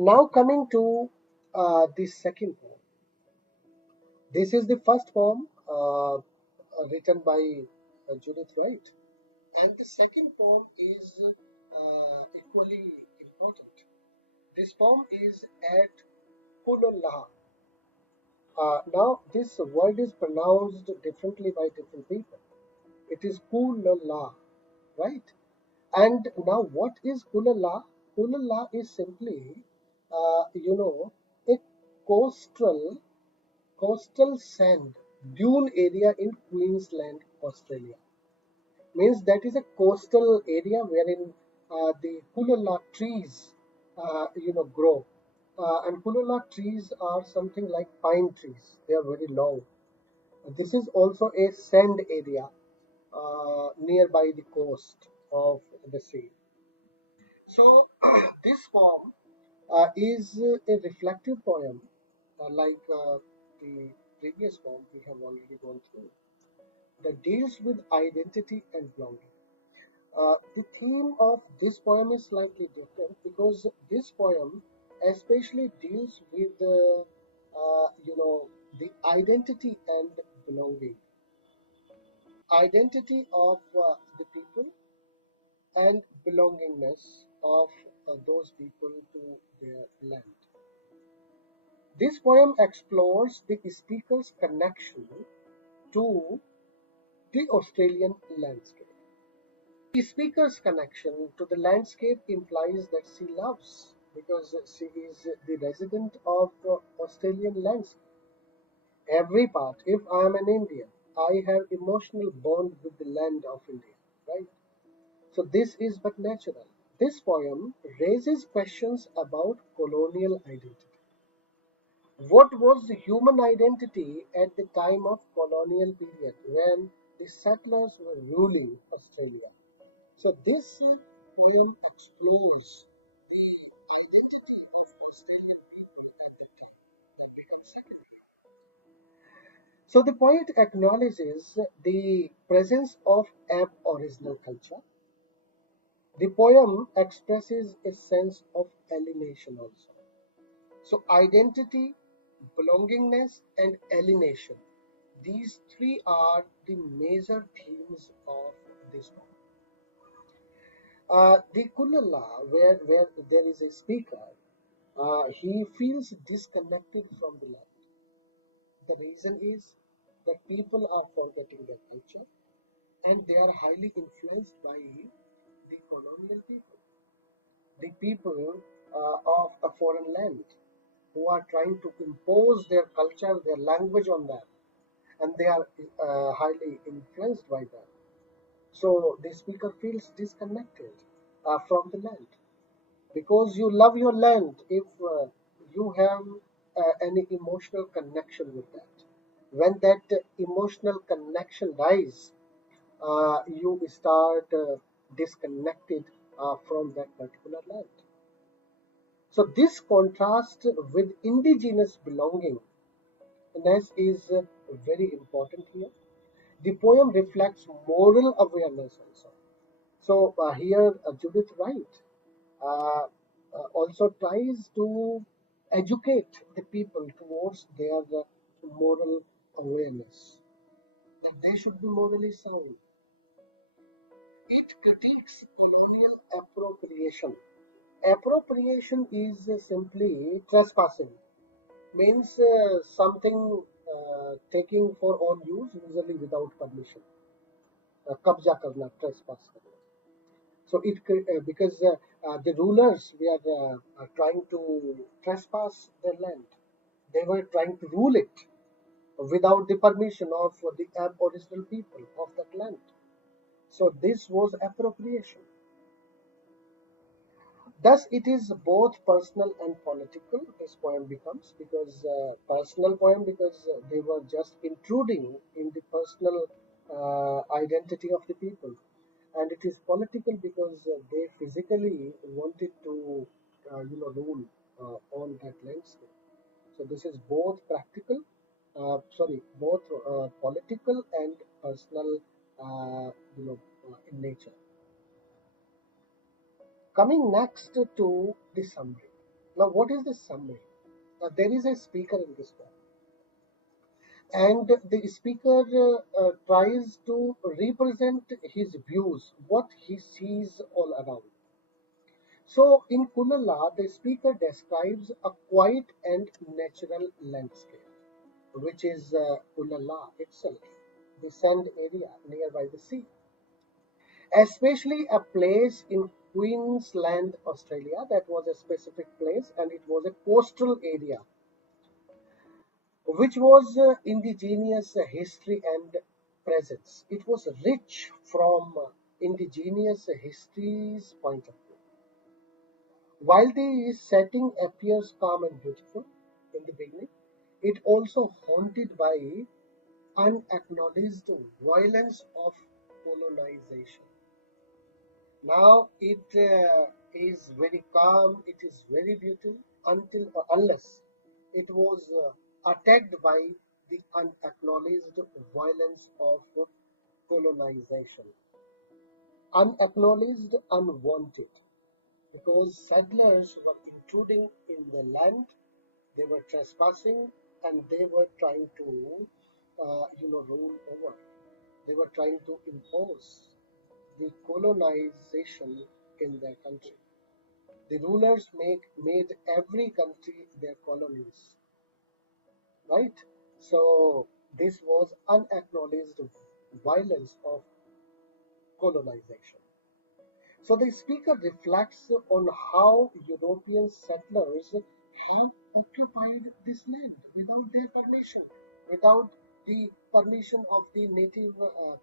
Now coming to the second poem. This is the first poem written by Judith Wright, and the second poem is equally important. This poem is At Cooloolas. Now, this word is pronounced differently by different people. It is Cooloolas, right? And now, what is Cooloolas? Cooloolas is simply, a coastal sand dune area in Queensland, Australia. Means that is a coastal area wherein the Cooloolas trees, grow. And Cooloolas trees are something like pine trees. They are very long. This is also a sand area nearby the coast of the sea. So this poem is a reflective poem, like the previous poem we have already gone through, that deals with identity and belonging. The theme of this poem is slightly different because this poem especially deals with the identity and belonging, identity of the people and belongingness of those people to their land. This poem explores the speaker's connection to the Australian landscape. The speaker's connection to the landscape implies that she loves because she is the resident of Australian landscape. Every part, if I am an Indian, I have emotional bond with the land of India, right? So this is but natural. This poem raises questions about colonial identity. What was the human identity at the time of colonial period when the settlers were ruling Australia? So this poem explores the identity of Australian people at that time. That becomes secondary. So the poet acknowledges the presence of Aboriginal culture. The poem expresses a sense of alienation also. So identity, belongingness, and alienation. These three are the major themes of this poem. The Kulala, where there is a speaker, he feels disconnected from the land. The reason is that people are forgetting their culture and they are highly influenced by the colonial people, the people of a foreign land who are trying to impose their culture, their language on them, and they are highly influenced by them. So the speaker feels disconnected from the land because you love your land if you have any emotional connection with that. When that emotional connection dies, you start disconnected from that particular land. So this contrast with indigenous belongingness is very important here. The poem reflects moral awareness also. So here Judith Wright uh, also tries to educate the people towards their moral awareness, that they should be morally sound. It critiques colonial appropriation. Appropriation is simply trespassing, means something taking for own use, usually without permission. कब्जा करना, trespass करना. So because the rulers were trying to trespass their land, they were trying to rule it without the permission of the Aboriginal people of that land. So this was appropriation. Thus, it is both personal and political. This poem becomes because personal poem because they were just intruding in the personal identity of the people, and it is political because they physically wanted to, rule on that landscape. So this is both both political and personal, in nature. Coming next to the summary. Now, what is the summary? There is a speaker in this one, and the speaker tries to represent his views, what he sees all around. So, in Cooloolas, the speaker describes a quiet and natural landscape, which is Cooloolas itself, the sand area nearby the sea, especially a place in Queensland, Australia. That was a specific place, and it was a coastal area which was indigenous history and presence. It was rich from indigenous history's point of view. While the setting appears calm and beautiful in the beginning, it also haunted by unacknowledged violence of colonization. Now it is very calm, it is very beautiful until unless it was attacked by the unacknowledged violence of colonization. Unacknowledged, unwanted, because settlers were intruding in the land, they were trespassing, and they were trying to, rule over. They were trying to impose the colonization in their country. The rulers made every country their colonies, right? So this was unacknowledged violence of colonization. So the speaker reflects on how European settlers have occupied this land without their permission, without the permission of the native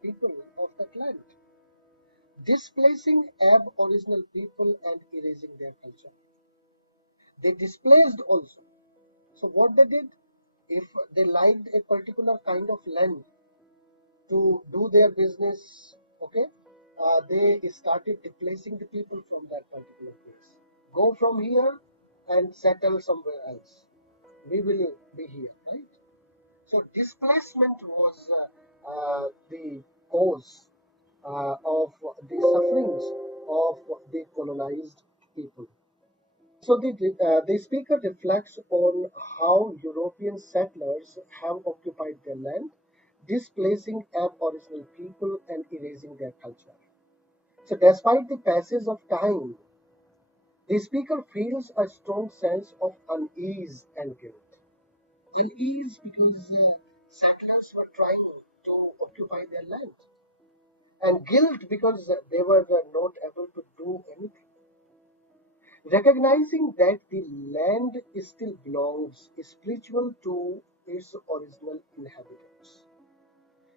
people of that land, displacing aboriginal people and erasing their culture. They displaced also. So what they did, if they liked a particular kind of land to do their business, okay, they started displacing the people from that particular place. Go from here and settle somewhere else. We will be here, right? So displacement was the cause of the sufferings of the colonized people. So the speaker reflects on how European settlers have occupied their land, displacing aboriginal people and erasing their culture. So despite the passage of time, the speaker feels a strong sense of unease and guilt. Unease because settlers were trying to occupy their land, and guilt because they were not able to do anything. Recognizing that the land still belongs spiritual to its original inhabitants.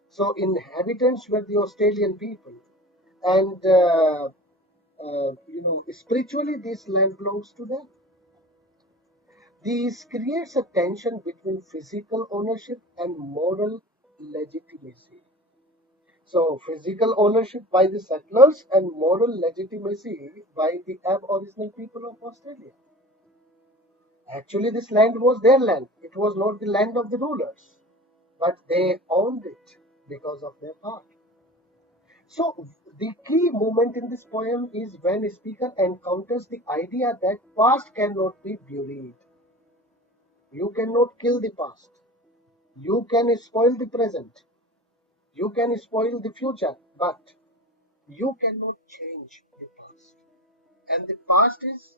So inhabitants were the Australian people, and spiritually this land belongs to them. This creates a tension between physical ownership and moral legitimacy. So physical ownership by the settlers and moral legitimacy by the Aboriginal people of Australia. Actually, this land was their land. It was not the land of the rulers, but they owned it because of their part. So, the key moment in this poem is when a speaker encounters the idea that past cannot be buried. You cannot kill the past. You can spoil the present. You can spoil the future, but you cannot change the past. And the past is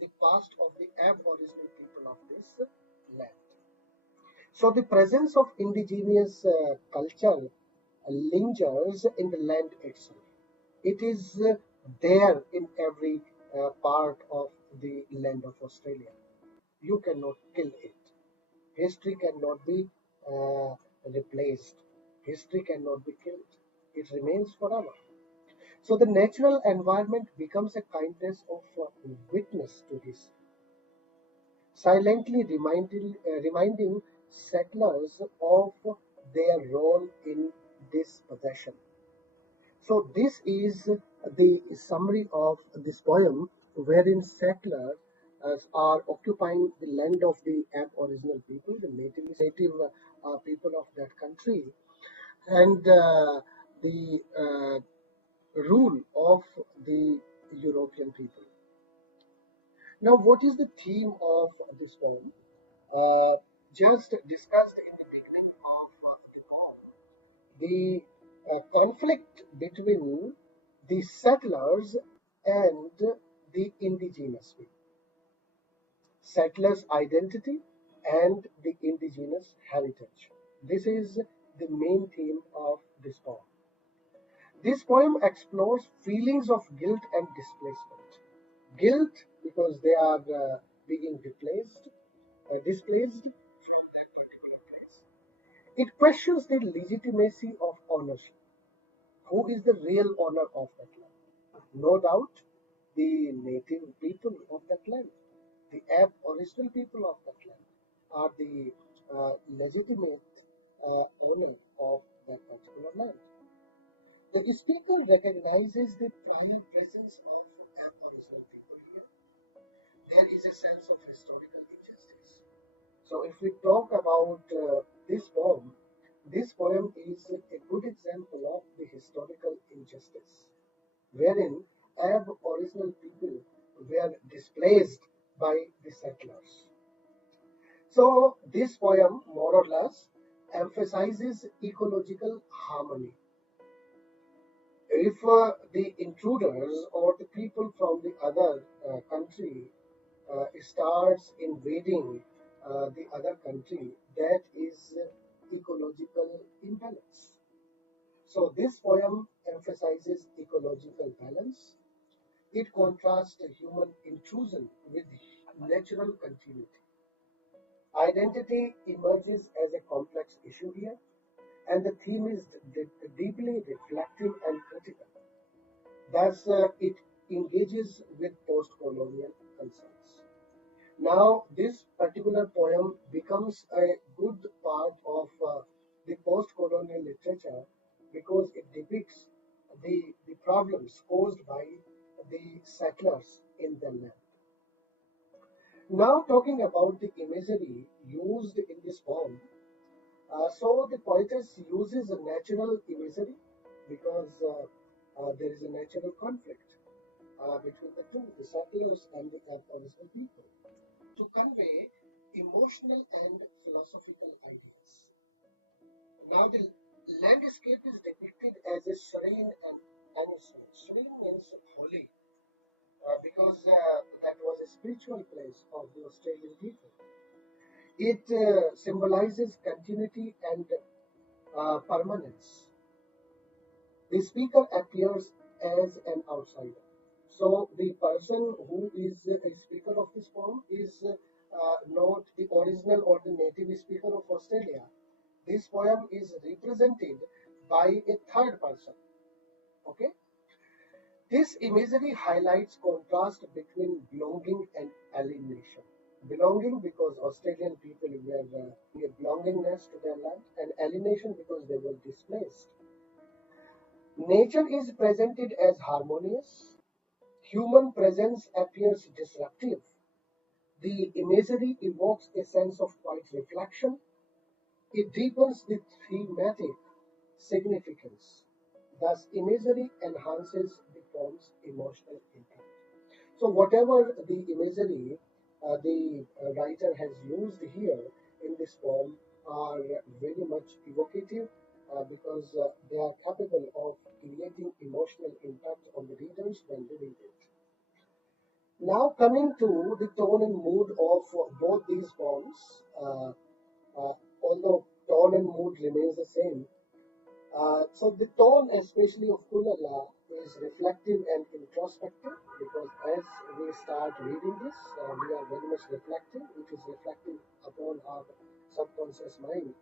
the past of the Aboriginal people of this land. So the presence of indigenous culture lingers in the land itself. It is there in every part of the land of Australia. You cannot kill it. History cannot be replaced. History cannot be killed. It remains forever. So the natural environment becomes a kindness of witness to this, silently reminding settlers of their role in this possession. So this is the summary of this poem, wherein settlers are occupying the land of the Aboriginal people, the native people of that country, and the rule of the European people. Now, what is the theme of this poem? Just discussed in the beginning of the poem, the conflict between the settlers and the indigenous people, settlers' identity and the indigenous heritage. This is the main theme of this poem. This poem explores feelings of guilt and displacement. Guilt because they are being displaced from that particular place. It questions the legitimacy of ownership. Who is the real owner of that land? No doubt, the native people of that land, the aboriginal people of that land, are the legitimate owner of that particular land. The speaker recognizes the prior presence of aboriginal people here. There is a sense of historical injustice. So, if we talk about this poem is a good example of the historical injustice, wherein aboriginal people were displaced by the settlers. So, this poem, more or less, emphasizes ecological harmony. If the intruders or the people from the other country starts invading the other country, that is ecological imbalance. So this poem emphasizes ecological balance. It contrasts human intrusion with natural continuity. Identity emerges as a complex issue here, and the theme is deeply reflective and critical. Thus, it engages with post-colonial concerns. Now, this particular poem becomes a good part of the post-colonial literature because it depicts the problems caused by the settlers in the land. Now, talking about the imagery used in this poem, so the poetess uses a natural imagery because there is a natural conflict between the two, the settlers and the aboriginal people, to convey emotional and philosophical ideas. Now, the landscape is depicted as a serene and ancient. Serene means holy, because that was a spiritual place of the Australian people. It symbolizes continuity and permanence. The speaker appears as an outsider. So the person who is a speaker of this poem is not the original or the native speaker of Australia. This poem is represented by a third person. Okay. This imagery highlights contrast between belonging and alienation. Belonging because Australian people were a belongingness to their land, and alienation because they were displaced. Nature is presented as harmonious. Human presence appears disruptive. The imagery evokes a sense of quiet reflection. It deepens the thematic significance. Thus, imagery enhances the poem's emotional impact. So, whatever the imagery the writer has used here in this poem are very much evocative because they are capable of creating emotional impact on the readers when they read it. Now, coming to the tone and mood of both these poems, although tone and mood remains the same, so the tone, especially of Kulala, is reflective and introspective because as we start reading this, we are very much reflective. It is reflective upon our subconscious mind,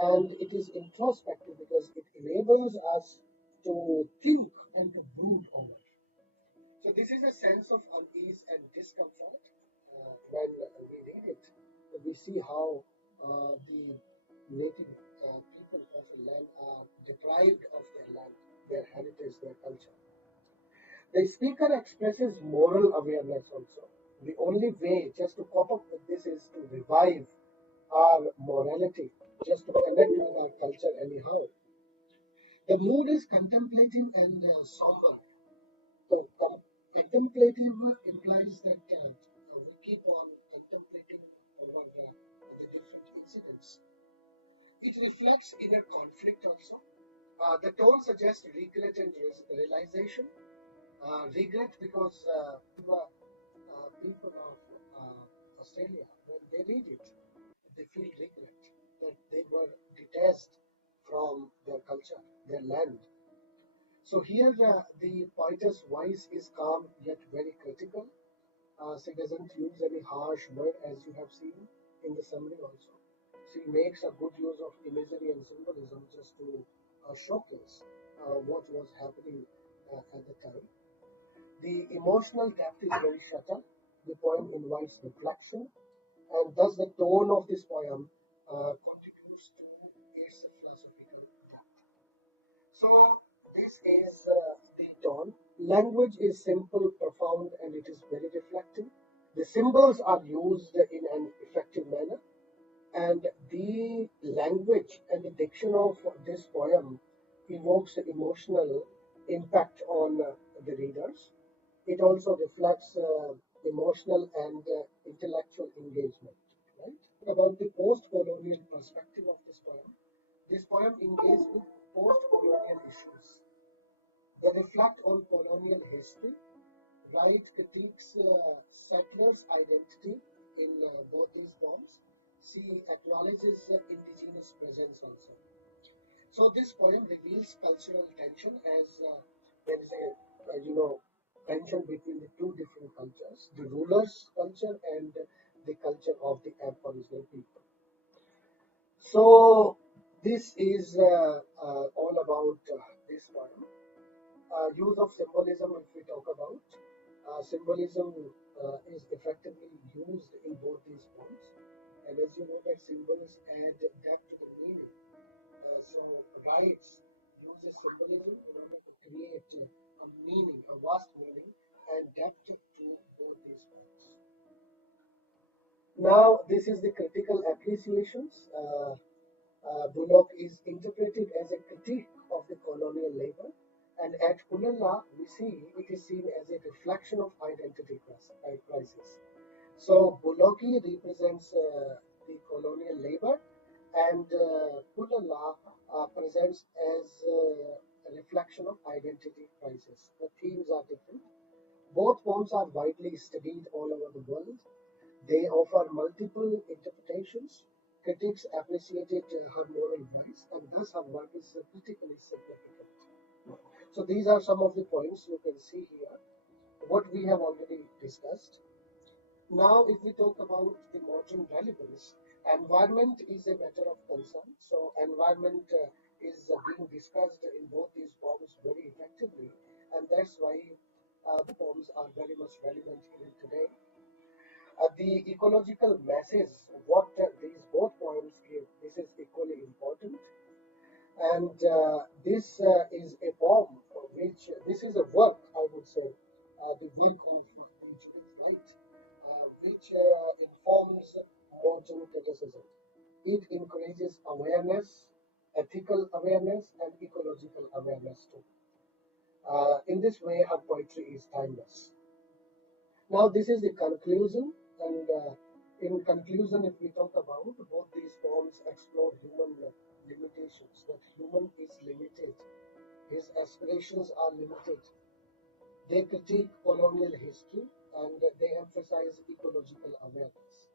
and it is introspective because it enables us to think and to brood over. So this is a sense of unease and discomfort when we read it. We see how the native people of a land are deprived of their land, their heritage, their culture. The speaker expresses moral awareness also. The only way just to cope up with this is to revive our morality, just to connect with our culture anyhow. The mood is contemplative and somber. So, contemplative implies that It reflects inner conflict also. The tone suggests regret and realization. Regret because people of Australia, when they read it, they feel regret that they were detached from their culture, their land. So here the poetess voice is calm yet very critical. She doesn't use any harsh word as you have seen in the summary also. She makes a good use of imagery and symbolism just to showcase what was happening at the time. The emotional depth is very subtle. The poem invites reflection, and thus the tone of this poem contributes to its philosophical depth. So this is the tone. Language is simple, profound, and it is very reflective. The symbols are used in an effective manner, and the language and the diction of this poem evokes emotional impact on the readers. It also reflects emotional and intellectual engagement. Right? About the post-colonial perspective of this poem engages with post-colonial issues. They reflect on colonial history. Wright critiques settlers' identity in both these poems. She acknowledges indigenous presence also. So this poem reveals cultural tension as there is a tension between the two different cultures, the rulers' culture and the culture of the Aboriginal people. So this is all about this poem. Use of symbolism, if we talk about, symbolism is effectively used in both these poems. And as you know, that symbols add depth to the meaning. So Wrights uses symbolism in order to create a meaning, a vast meaning, and depth to both these poems. Now, this is the critical appreciations. Bullock is interpreted as a critique of the colonial labor, and at Cooloolas, we see it is seen as a reflection of identity crisis. So Bullocky represents the colonial labor, and Cooloolas presents as a reflection of identity crisis. The themes are different. Both poems are widely studied all over the world. They offer multiple interpretations. Critics appreciated her moral voice, and thus her work is critically significant. So these are some of the points you can see here, what we have already discussed. Now, if we talk about the modern relevance, environment is a matter of concern. So environment is being discussed in both these poems very effectively, and that's why the poems are very much relevant even today. The ecological message, what these both poems give, this is equally important. And this is a poem which, this is a work, I would say, the work of Judith Wright, which informs modern criticism. It encourages awareness, ethical awareness, and ecological awareness too. In this way, her poetry is timeless. Now, this is the conclusion, and in conclusion, if we talk about both these poems explore human limitations, that human is limited, his aspirations are limited. They critique colonial history and they emphasize ecological awareness.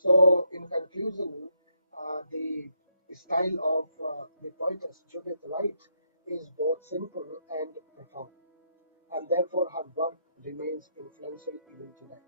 So, in conclusion, the style of the poetess Judith Wright is both simple and profound, and therefore her work remains influential even today.